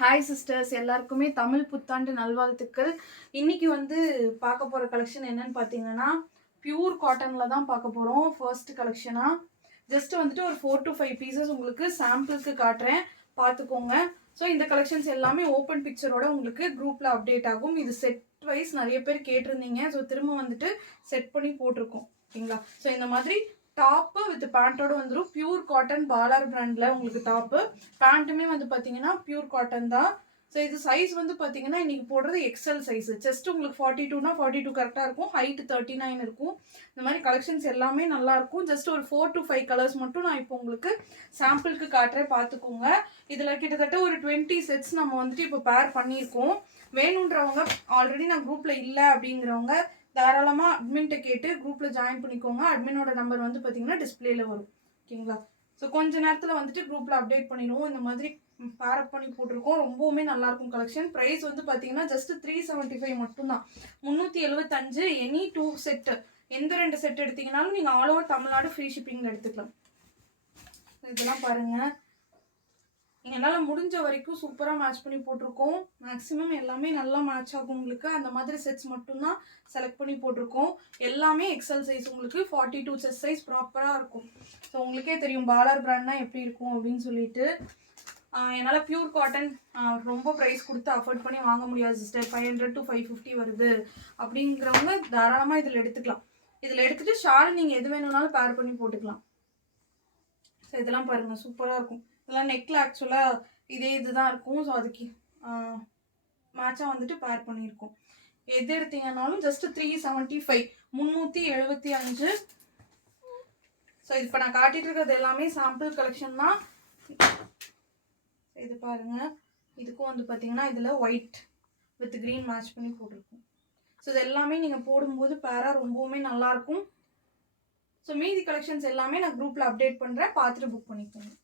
Hi sisters, எல்லாருக்குமே தமிழ் புத்தாண்டு நல்வாழ்த்துக்கள். இன்னைக்கு வந்து பார்க்க போகிற கலெக்ஷன் என்னன்னு பார்த்தீங்கன்னா, பியூர் காட்டனில் தான் பார்க்க போகிறோம். ஃபர்ஸ்ட் கலெக்ஷனாக ஜஸ்ட் வந்துட்டு ஒரு 4 to 5 பீசஸ் உங்களுக்கு சாம்பிளுக்கு காட்டுறேன், பார்த்துக்கோங்க. ஸோ இந்த கலெக்ஷன்ஸ் எல்லாமே ஓப்பன் பிக்சரோட உங்களுக்கு குரூப்பில் அப்டேட் ஆகும். இது செட் வைஸ் நிறைய பேர் கேட்டிருந்தீங்க. ஸோ திரும்ப வந்துட்டு செட் பண்ணி போட்டிருக்கோம், ஓகேங்களா. ஸோ இந்த மாதிரி டாப்பு வித் பேண்ட்டோட வந்துடும். பியூர் காட்டன் பாலார் பிராண்டில் உங்களுக்கு டாப்பு, பேண்ட்டுமே வந்து பார்த்தீங்கன்னா பியூர் காட்டன் தான். ஸோ இது சைஸ் வந்து பார்த்தீங்கன்னா இன்றைக்கி போடுறது எக்ஸல் சைஸு. செஸ்ட் உங்களுக்கு 42னா 42 கரெக்டாக இருக்கும். ஹைட் 39 இருக்கும். இந்த மாதிரி கலெக்ஷன்ஸ் எல்லாமே நல்லாயிருக்கும். ஜஸ்ட் ஒரு 4 to 5 கலர்ஸ் மட்டும் நான் இப்போ உங்களுக்கு சாம்பிளுக்கு காட்டுறேன், பார்த்துக்கோங்க. இதில் கிட்டத்தட்ட ஒரு 20 செட்ஸ் நம்ம வந்துட்டு இப்போ பேர் பண்ணியிருக்கோம். வேணுன்றவங்க, ஆல்ரெடி நான் குரூப்பில் இல்லை அப்படிங்கிறவங்க தாராளமாக அட்மின்ட்ட கேட்டு குரூப்பில் ஜாயின் பண்ணிக்கோங்க. அட்மினோட நம்பர் வந்து பார்த்தீங்கன்னா டிஸ்பிளேல வரும், ஓகேங்களா. ஸோ கொஞ்ச நேரத்தில் வந்துட்டு குரூப்பில் அப்டேட் பண்ணிடுவோம். இந்த மாதிரி பேரப் பண்ணி போட்டிருக்கோம். ரொம்பவுமே நல்லாயிருக்கும் கலெக்ஷன். ப்ரைஸ் வந்து பார்த்தீங்கன்னா ஜஸ்ட் 375 மட்டும்தான். 375. எனி 2 செட்டு, எந்த 2 செட் எடுத்தீங்கனாலும் நீங்கள் ஆல் ஓவர் தமிழ்நாடு ஃப்ரீ ஷிப்பிங்கில் எடுத்துக்கலாம். இதெல்லாம் பாருங்கள், என்னால் முடிஞ்ச வரைக்கும் சூப்பராக மேட்ச் பண்ணி போட்டிருக்கோம். மேக்ஸிமம் எல்லாமே நல்லா மேட்ச் ஆகும் உங்களுக்கு. அந்த மாதிரி செட்ஸ் மட்டும்தான் செலக்ட் பண்ணி போட்டிருக்கோம். எல்லாமே எக்ஸல் சைஸ், உங்களுக்கு 42 செஸ் சைஸ் ப்ராப்பராக இருக்கும். ஸோ உங்களுக்கே தெரியும் பாலார் பிராண்ட்னா எப்படி இருக்கும் அப்படின்னு சொல்லிட்டு. என்னால் பியூர் காட்டன் ரொம்ப ப்ரைஸ் கொடுத்து அஃபோர்ட் பண்ணி வாங்க முடியாது சிஸ்டர். 500 to 550 வருது அப்படிங்கிறவங்க தாராளமாக இதில் எடுத்துக்கலாம். இதில் எடுத்துகிட்டு ஷால் நீங்கள் எது வேணும்னாலும் பேர் பண்ணி போட்டுக்கலாம். ஸோ இதெல்லாம் பாருங்கள், சூப்பராக இருக்கும். இதெல்லாம் நெக்கில் ஆக்சுவலாக இதே இதுதான் இருக்கும். ஸோ அதுக்கு மேட்சாக வந்துட்டு பேர் பண்ணியிருக்கோம். எது எடுத்தீங்கன்னாலும் ஜஸ்ட் 375, 375. ஸோ இது இப்போ நான் காட்டிகிட்டு இருக்கிறது எல்லாமே சாம்பிள் கலெக்ஷன் தான். இது பாருங்கள், இதுக்கும் வந்து பார்த்தீங்கன்னா இதில் ஒயிட் வித் க்ரீன் மேட்ச் பண்ணி போட்டிருக்கோம். ஸோ இது எல்லாமே நீங்கள் போடும்போது பேராக ரொம்பவுமே நல்லாயிருக்கும். ஸோ மீதி கலெக்ஷன்ஸ் எல்லாமே நான் குரூப்பில் அப்டேட் பண்ணுறேன், பார்த்துட்டு புக் பண்ணிக்கோங்க.